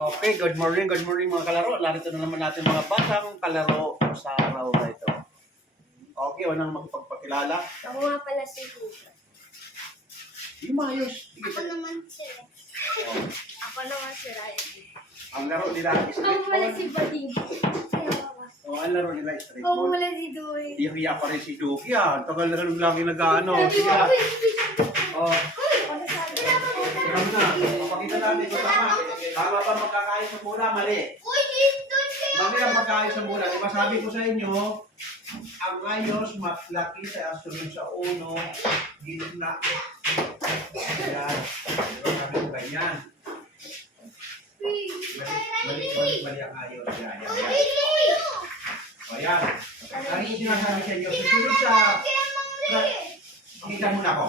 Okay, good morning mga kalaro. Narito na naman natin mga batang kalaro sa araw na ito. Okay, unang magpagpakilala. Ako nga pala si Hugo. Yung maayos. Sige, Ako naman si Rex. Oh. Ako naman si Ryan. Ang laro nila is Ako pala streetball. si Bading. Ang laro nila is Ako streetball. pala si Dui. Iyak pa rin si Duki ah. Tagal na rin lagi nag-ano. Sige ah. Oh, siram na. Papakita natin kung tama. Tama ba magkakain sa mula? Mali. Uy, dito siya! Mali ang magkakain sa mula. Diba sabi ko sa inyo, ang ayos matlaki sa sunod sa uno, gitna. Ayan. Sabi ko ganyan. Balik ang ayos. Ayan. O yan. Ang sinasabi sa inyo, susunod sa... Kita muna ko.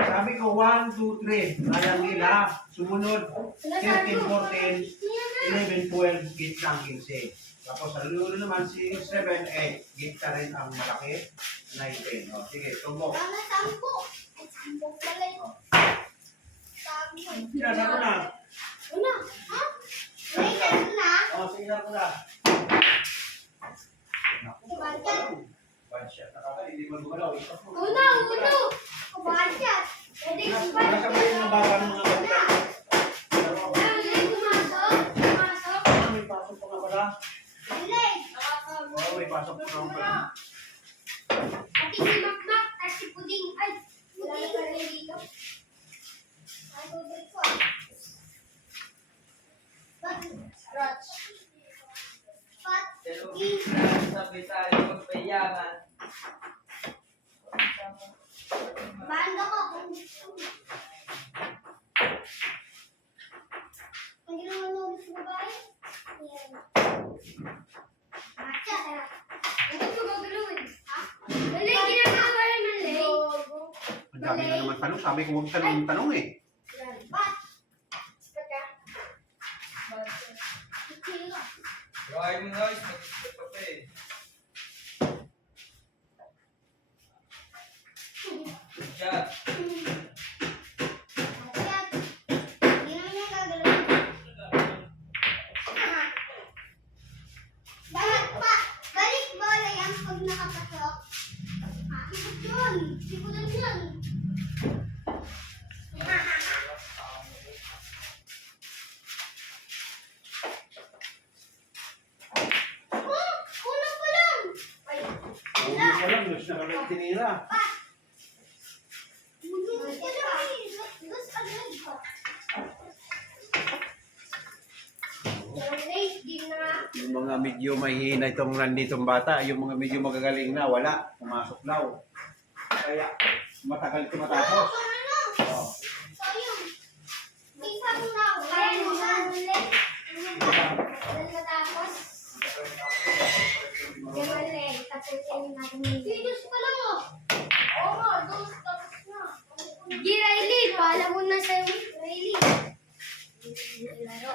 Sabi ko 1, 2, 3. Ayan nila. Sumunod 13, 14, 11, 12, gitna ang 15. Tapos sa lulo naman 6, 7, 8. Gitna rin ang malaki. 9, 10. O sige, tumbok. Sinasa ko na. O, sinasa ko na. Naku, one shot. Nakaka, hindi mo gumalaw. Isap mo. Nasa ba yung mga bata ng mga bata? May pasok pa nga pala. Oo, may pasok pa nga pala. Sabi tayo magpayaman. Banda ko kung gusto mo. Ang ginawa mo sa babae? Yan. Matcha, tara. Ano ito gagawin? Ha? Malay, ginagawa lang ng lay. Ang dami na naman tanong. Sabi ko huwag tanong eh. Bat. Sikat ka. Try mo guys, mag-isip pa eh. Good job. Balik bola yan pag nakapasok. Ikot yun. Ikutan yun. Kulang ko lang. Ay, Huwag mo lang. Diyos na kami tinira. kulang ko lang. Gus agad ka. Di na. Yung mga medyo mahihina itong nanditong bata, yung mga medyo magagaling na, wala. Pumasok daw. Kaya matagal ito matapos. Oh. Sayang. Di sa muna ako. Kaya mo ba? Dahil matapos. Gamali. Tapusin natin yung videos pa lang oh. Oo nga. Dos tapos na. Di Riley. Paalam mo na sa'yo. Riley. Laro.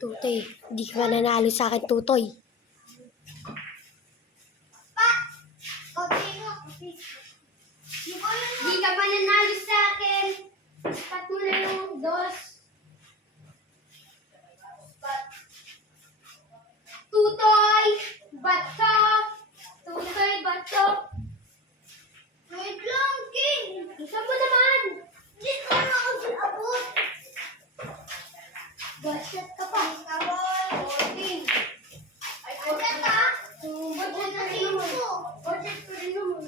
Tutoy, di ka nanalo sa akin, Tutoy. Di ka pa nanalo sa akin. Pat mo na yung dos. Tutoy! Bato! Tutoy, bato! Wait lang, King! Isa mo naman! Di ko na ako abot! Budget ka pa! King! Ay, budget ka! Budget na rin mo! Budget ko rin naman!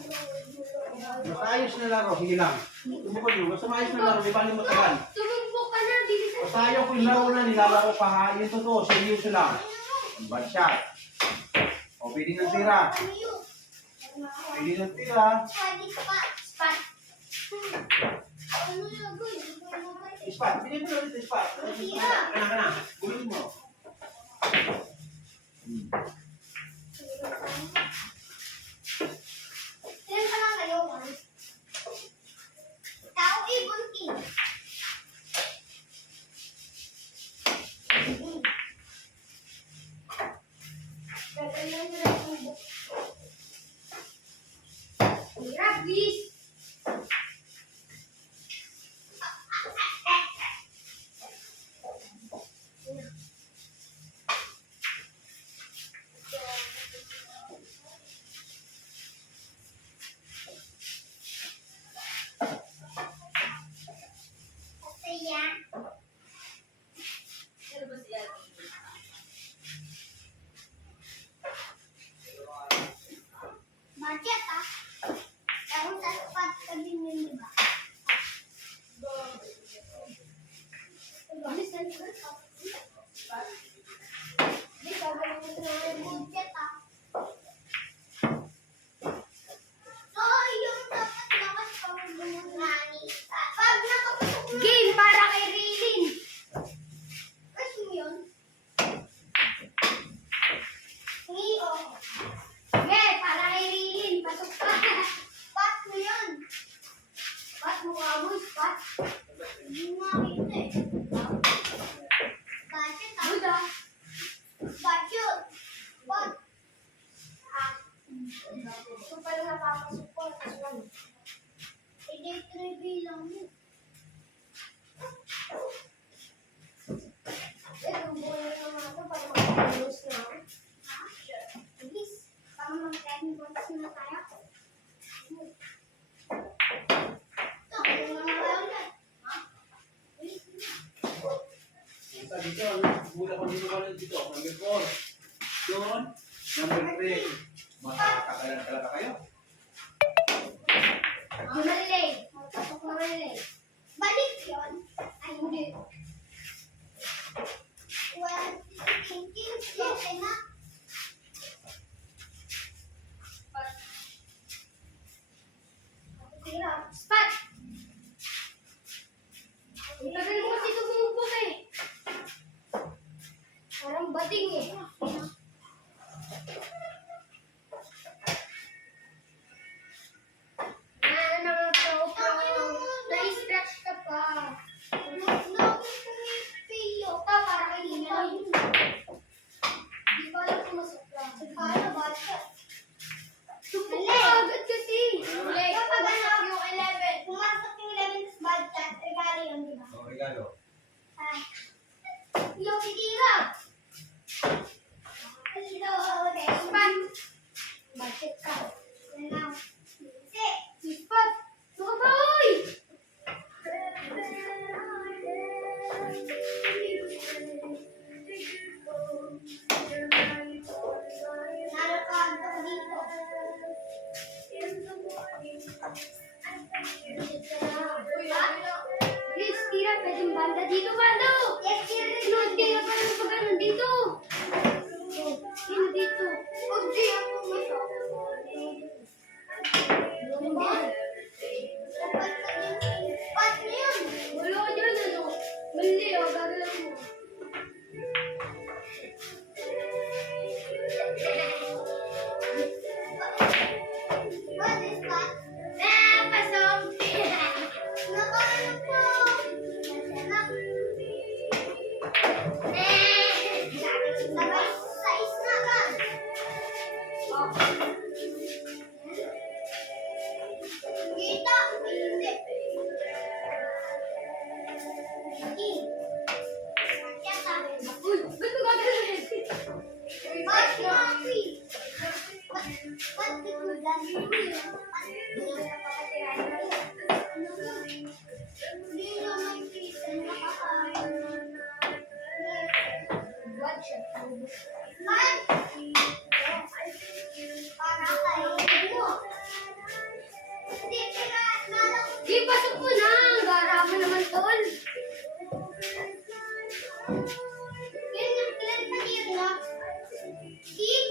Basta ayos na laro, sige lang. Tumukod nyo, basta maayos na laro, di ba mo tagal? Tumugbo ka na, dili sa... Basta ayaw ko yung laro na, nilalaro pa ha. Yung totoo, seryoso lang. Bad shot. O, pwede ng tira. Pwede ng tira. Spot. Ano yung agad? Ispat, pwede mo ulit ispat. Kana. Gulin mo. Ilan pa lang kayo, man? Tao, ibon, King. Gagalan mo lang yung book. Hirap, bis. siya. Bakit ah? Ako sa spot ka din yun, di ba? Bilisan ko. Di ba ba naman ito na budget ah? So, yung dapat lakas pa ng nani. Pag nakapasok na. Game para kay Rilin. Kasi mo yun? Sige, oh. Sige, para kay Rilin. Pasok ka. Pat mo yun. Pat mo ka mo, pat. Hindi mo makita eh. Budget ah. Buda. Budget. Pat. Ah. So, pala napapasok ko. Hindi, 3 lang mo. Pero, buhay naman ako para makapagos na ako. Ha? At least, para mag-10 points na tayo. Ito, ano na tayo ulit? Ha? Bilis na. Isa dito, mula ko dito, number 4. Doon, number 3. Makakakalan talaga kayo. Malay. Magpasok na malay. Balik yun. Ay, hindi. Well, thinking, okay na. Spot! Ang tagal mo kasi tumubok eh. Parang bading eh. Na-stretch ka pa. Ito, para kay Lina. Di ba alam sumasok lang? Kaya ba siya? Tupok ka agad kasi. Kapag ano, yung 11. Pumasok yung 11 sa bad chat, regalo yun, di ba? Oh, regalo. Yung titira. Hello, Despan. Bakit ka? Yan lang. Sipot. Suka pa, oy! Narakad ako dito. Please, tira, pwedeng banda dito, bando! Yes, tira, tira pa lang pag ano dito. Sino dito? Huwag di ako dito. Pat na yun. Wala ka dyan, ano? Mali, o, gagalaw mo. What is that? Pasok. Nakaano po? Sabay, sais na ka. Kita, hindi. Uy, ba't mo gagawin? Bakit mo ako eh? Ba't di ko gagawin? Hindi naman kita nakakain. What siya? Bakit? Para kainin mo. Hindi, teka, nalak. Di, pasok mo na. Gara mo naman, tol. Yan yung plan na yun, no? Six?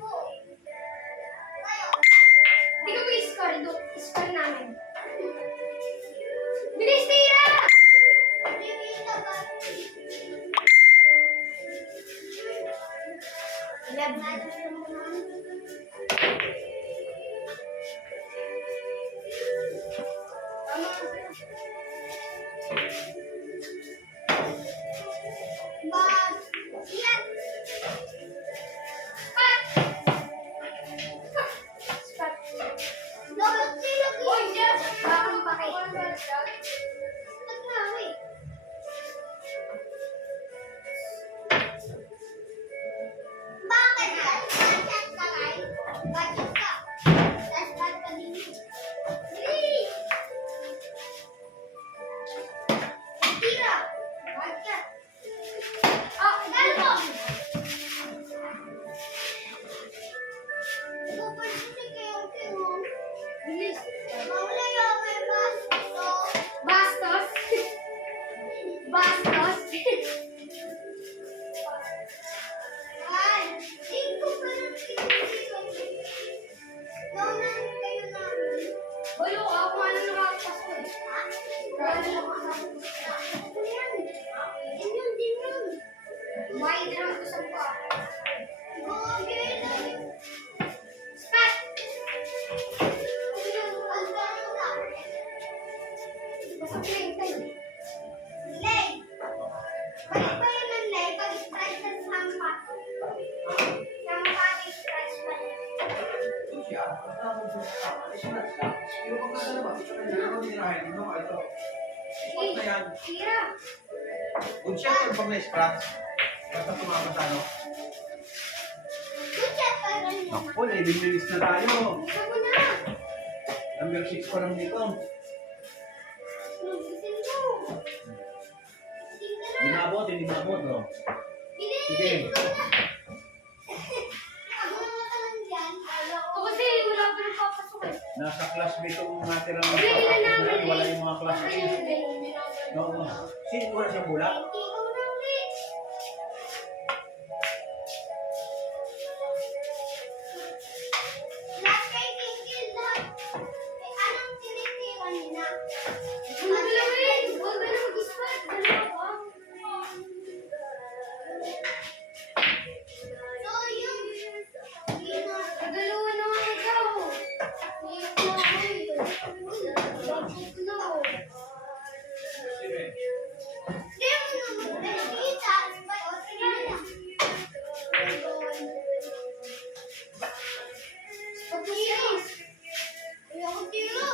Oh. Tayo. Hindi ka po i-score. I-score namin. Bilis, tira! Bilis na ba? 11. Bag. Yan. Spot. Lolot sila. Oy, dyan. Baka mapakay. Naglawi. Bakit? hindi naman kusap ko. Spot! Basta play tayo. Play! Balik pa yun ng lay pag stretch sa sampa. Sampa, stretch pa yun. Siya. Yung pagkakala ba? Ito na yan. Nirahin. Ano ba ito? Spot na yan. Tira! Kung siya yung pag na-scratch, basta tumama sa ano. Good job pa rin yun. Ako, 11 minutes na tayo. Isa mo na! Number 6 pa lang dito. Lubitin mo! Tingnan na! Hindi maabot, no? Bilis! Sige. Ako naman ka lang dyan. O kasi wala pa rin papasok eh. Nasa classmate yung natirang Ilan namin eh. wala yung mga classmate. No, sino wala siyang bulak? Ikaw na ulit. Lahat kay Kingkil lahat. Anong tinitiwan nila? Huwag lang rin. Huwag ka na mag-spot. Dalawa ba? So, yung... Nagalawa na nga ikaw. Iyak na ako eh. Bakit na? Hindi mo naman nakikita. O, sige na. Pag-iis. Ayoko tiro.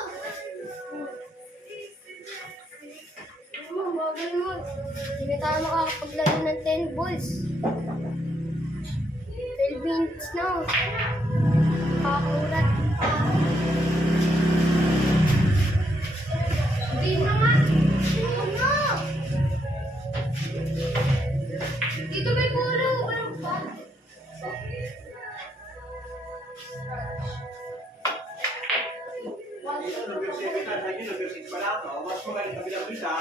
Bagal naman. Hindi na tayo makakapaglaro ng 10 balls. 12 minutes na. Kakakulat. Hindi na nga. Ano? Dito may puro. Parang pa. Dito, number 7 na. Sa inyo, number 6 pa lang. No? Mas magaling kabilang isa.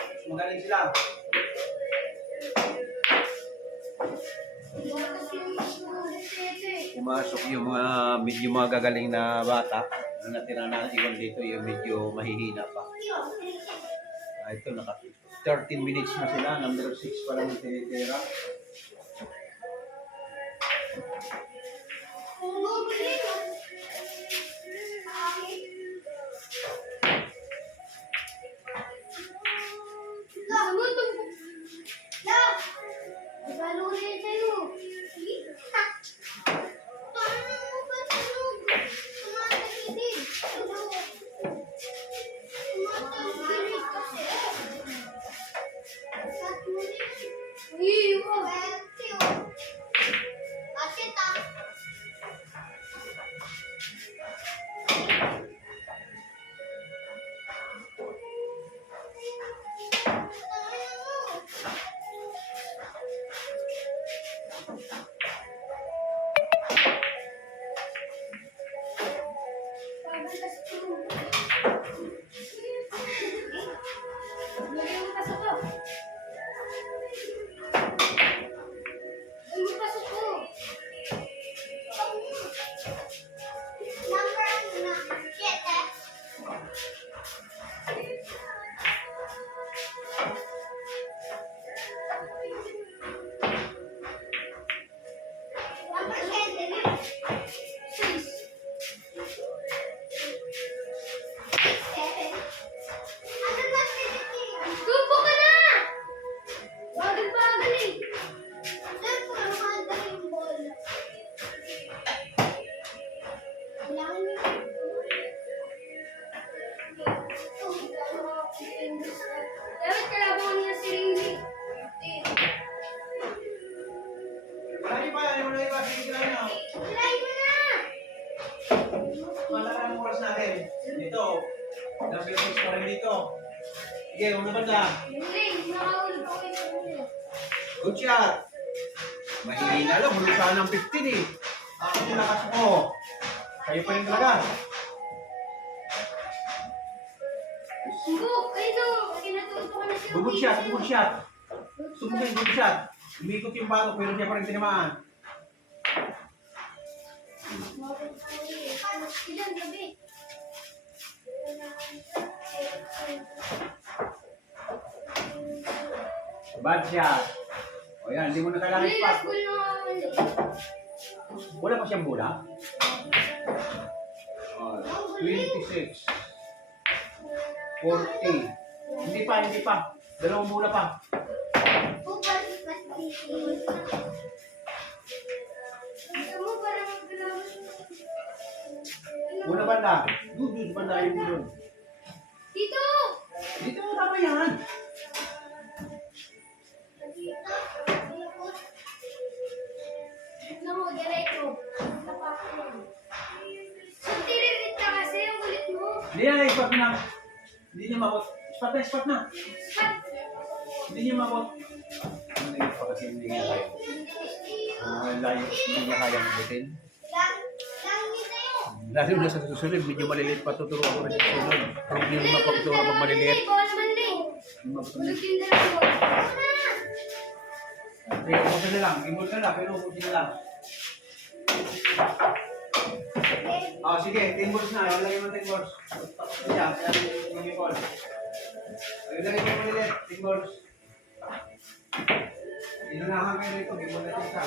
Mas magaling sila. Pumasok yung mga gagaling na bata na natira na iwan dito yung medyo mahihina pa. Ito, naka 13 minutes na sila. Number 6 pa lang yung tinitira. Tupo ka na! Bagal-bagal eh. Saan po ang mahanda yung bola? Kailangan mo. Dapat kalaban ko niya si Ringy. Marami pa, ano na iba? Sige sila na. Try mo na! Malaki ang oras natin. Dito. Number 6 pa rin dito. Sige, una banda. Ring, nakahulog ako yung ulo. Good shot. Mahihina lang. Bulong sana ng 15 eh. Ako yung lakas mo. Kayo pa rin talaga. Sumbok! Ayun o! Kinatuto ko na si Good shot, good shot. Sumugin, good shot. Umikot yung bato pero siya pa rin tinamaan. Ilan gabi? Bad shot. O yan, hindi mo na kailangan Hindi, spot. last ball na ulit. Wala pa siyang bola? Oh, 26. 40. Hindi pa, hindi pa. Dalawang bola pa. Gusto mo para mag-ground? Una banda. Doon, banda yung doon. Dito! Dito, tama yan. Tignan mo, diretso. Napakon. So, tiririt ka kasi, ang kulit mo. Hindi yan, spot na. Hindi niya mabot. Spot na, spot na. Spat! Hindi niya mabot. Ano na yun pa kasi hindi niya kaya. Layo, hindi niya kaya mabutin. Lalo na sa susunod, medyo maliliit pa tuturo ako rin sa susunod. Problema pa tuturo pag maliliit. Bawal man din. Ulit yung dalawa. Kaya ubusin na lang, gimbal na lang, pero ubusin na lang. Sige, 10 balls na. Ayaw lagay mo 10 balls. Kaya yung gimbal. Ayaw lagay mo maliliit, 10 balls. Inunahan kayo rito, gimbal na 10 sa.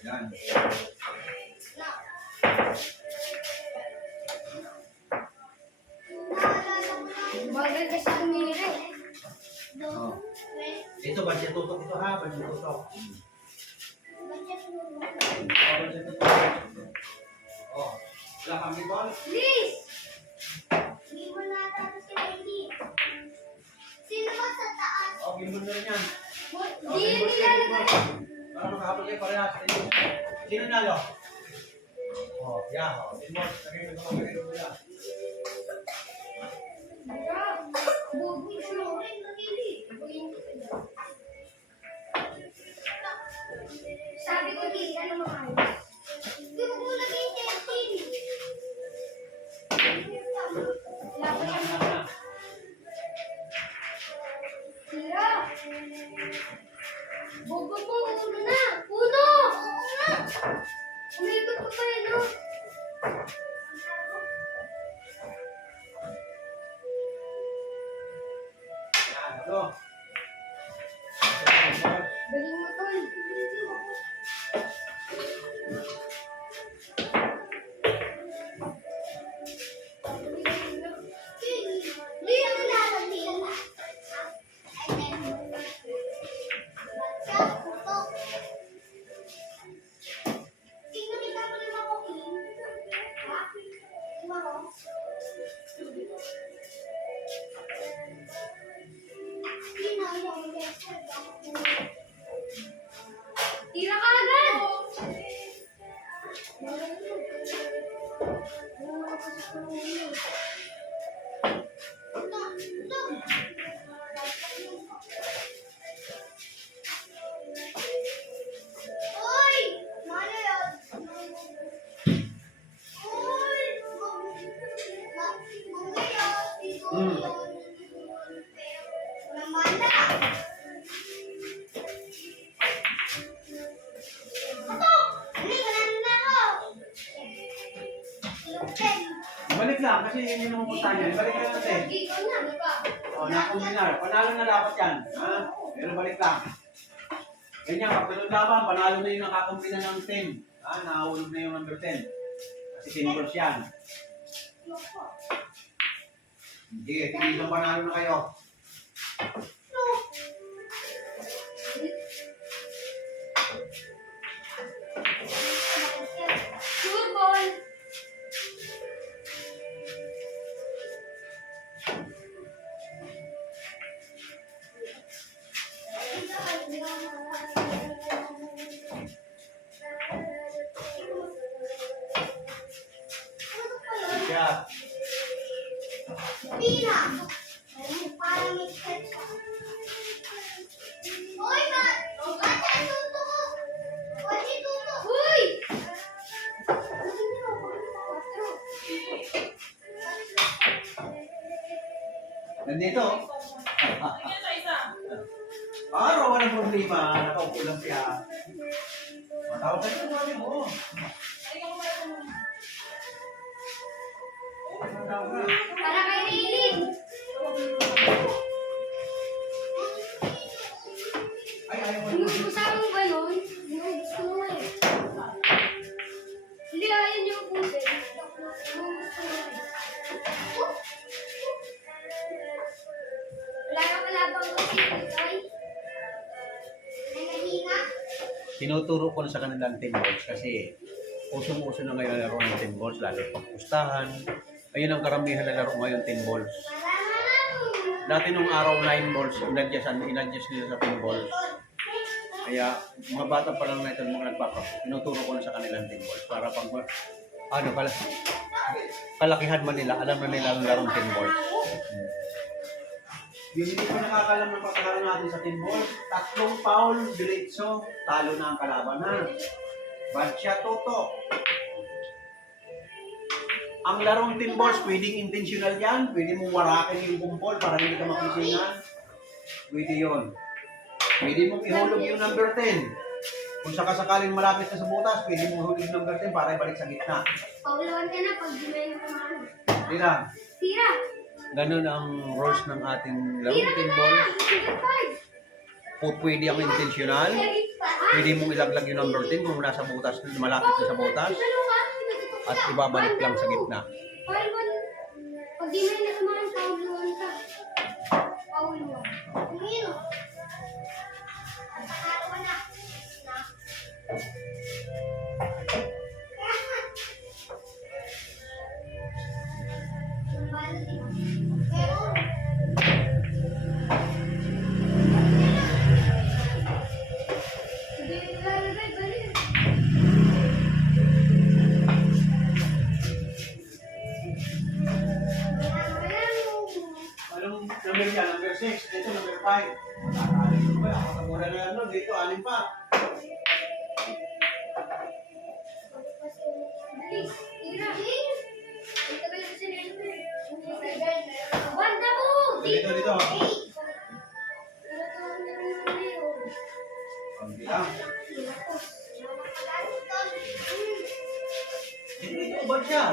Yan. Bagal ka sa umiri. Oh. Ito, ba siya tutok ito ha? Ba siya tutok? Ba siya tutok? Oh. Wala kang gimbal? Please! Oh, gimbal na rin yan. Di yan nilalagay. Para makahabol kayo parehas. Sino nalo? Oh, yeah. Oh, 10 balls. Lagay mo ito mga wala. Sabi ko di, ano makayos? Yung kulang yung 13. Wala ko yan. Tira! Bobo mo, uno na! Uno! Umikot ko pa yun, no? Yan, ito. Galing mo, tol. Di ako lalagyan. Tira ka agad! Uy! Mali yun. Uy! Walang banda. Balik lang, kasi yun yung pumunta niya. Balik lang natin. Dito na, di ba? O, nakombinar. Panalo na dapat yan. Ha? Pero balik lang. Ganyan, pag ganun laban, panalo na yung nakakumbina ng 10. Ha? Nakahulog na yung number 10. Kasi 10 balls yan. Hindi, tigil panalo na kayo. Sure ball. Yeah. Pina. Para may ketchup. Uy, ba't yan tuto ko? Ba't yung tuto? Uy! Nandito. Araw, walang problema. Nakaupo lang siya. Matawag ka na mo. Para kay Raylin. Ay, ayaw mo. Yung kasama mo ba nun? Yung gusto mo eh. Hindi, ayaw niyo po din. Yung gusto mo eh. Wala ka pala bang kasi, Toy? Ay, mahina? Tinuturo ko na sa kanilang 10 balls kasi usong-uso na ngayon laro ng 10 balls, lalo pag pustahan. Ayun ang karamihan na laro ngayon 10 balls. Dati nung araw 9 balls, inadjust nila sa 10 balls. Kaya mga bata pa lang na ito mga tinuturo ko na sa kanilang 10 balls para pag kalakihan man nila, alam na nila ang larong 10 balls. Yung hindi ko nakakalam ng pagkakaroon natin sa 10 balls, 3 foul, diretso, talo na ang kalaban na. Badya toto. Ang larong 10 balls, pwedeng intentional yan. Pwede mong warakin yung bumbol para hindi ka makisingan. Pwede yun. Pwede mong ihulog yung number 10. Kung sakasakaling malapit na sa butas, pwede mong ihulog yung number 10 para ibalik sa gitna. Paulawan ka na pag di mo yung kumano. Tira. Tira! Ganun ang rules ng ating larong Tira 10 ka na! balls. Sige, five. Pwede ang intentional. Pwede mong ilaglag yung number 10 kung nasa butas, malapit na sa butas. At ibabalik lang sa gitna. Pag di mo yung nakamaan, paulawan ka. Paulawan. Ngayon. At pakalawan na. Anong number yan? Number 6. Ito, number 5. Matatalit ko ba? Ako mura na yan. Dito, 6 pa. Dito, dito. Konti lang. Dito, ba't siya?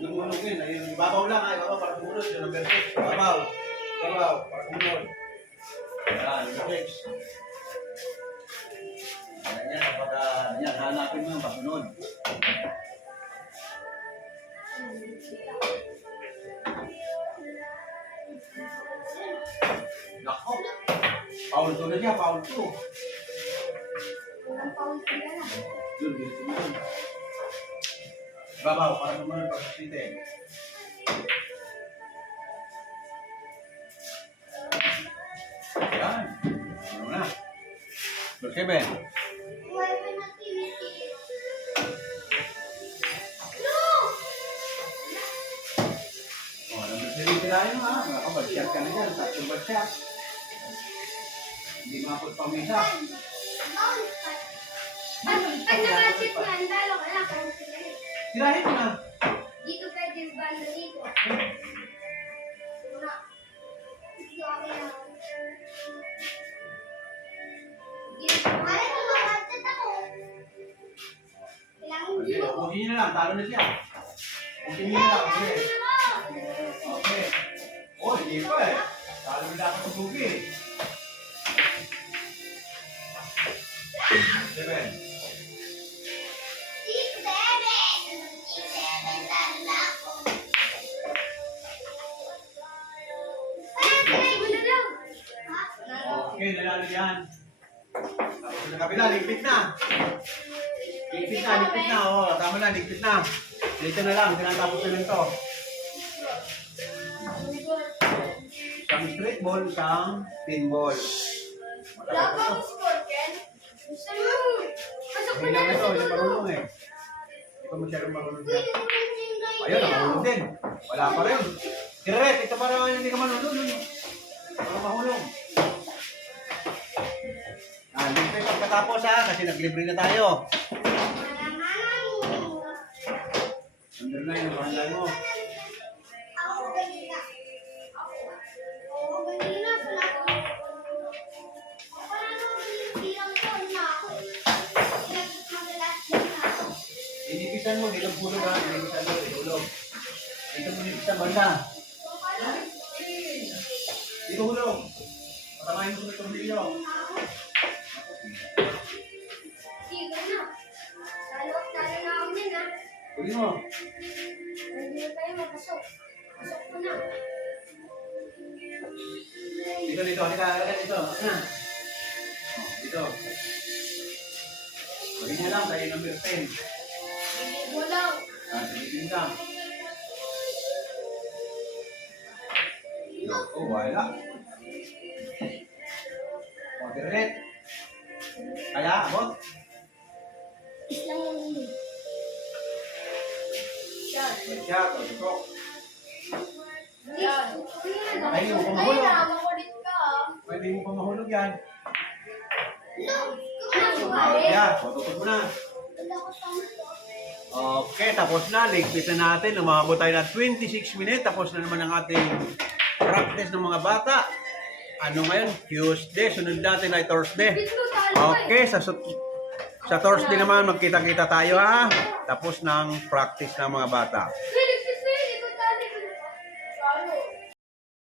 Lumulungin. Ayun, ibabaw lang. Ibabaw para sumunod. Yung number 6. Ibabaw. Ibabaw para sumunod. Yan, number 6. Yan, kapag yan, hanapin mo yung pasunod. Nako. Foul 2 na siya, foul 2. Yun, dito sumunod. Babaw, para sumunod pa sa site. Yan. Ano na? Number 7. Oh, number 7 tirahin mo ha. Makakabad-shot ka na dyan. Tatlong bad-shot. Hindi mapot pa may isa. Pag nakachip na, andalo ka na. Tirahin mo na. Dito pwede yung banda dito. Wala. Dito ako yan. Dito. Ay, kumakatat ako. Kailangan Okay, dito. pusin niyo na lang. Talo na siya. Pusin niyo na lang. Okay. Okay. Oh, hindi pa eh. Talo na dapat ang bugi eh. 7. Okay, nalalo yan. Tapos sa kabila, ligpit na. Ligpit na. Oo, tama na, ligpit na. Dito na lang, tinatapos na ito. Isang straight ball, isang pin ball. Wala bang score, Ken? Gusto mo? Pasok mo Hindi na lang ito, sa hindi dulo. marunong eh. Hindi pa masyadong marunong yan. Pwede mo rin yung ganyan. Ayun, nakahulog din. Wala pa rin. Direct, ito parang hindi ka manunod. Parang mahulog. Ligpit pagkatapos ha, kasi naglibre na tayo. Number 9, ang bahala mo. Ako ganina. Oo, ganina pala ako. Ako na nung bilang ko na ako. Madalas din na ako. Hindi nipisan mo, dito hulog ha. Nipisan mo, hulog. Dito mo nipisan banda. Dito hulog. Patamahin mo sa tornilyo. Sige na. Talo na ako din ha. Huli mo. Hindi na tayo mapasok. Pasok ko na. Dito. Halika dito. Ano? Dito. Huli niya lang, tayo number 10. Bigyan mo lang. Tigil ka. Oh, wala. Moderate. Kaya, abot. Islang lang hindi. Yan. Siya, tutok. Yan. Ay, hindi mo pa mahulog. makulit ka. Ay, hindi mo pa mahulog yan. Yan. Tutok mo na. Okay, tapos na. Ligpit na natin. Umabot tayo na 26 minutes. Tapos na naman ang ating practice ng mga bata. Ano ngayon? Tuesday. Sunod natin ay Thursday. Okay, sa Thursday naman magkita-kita tayo ha. Tapos ng practice ng mga bata.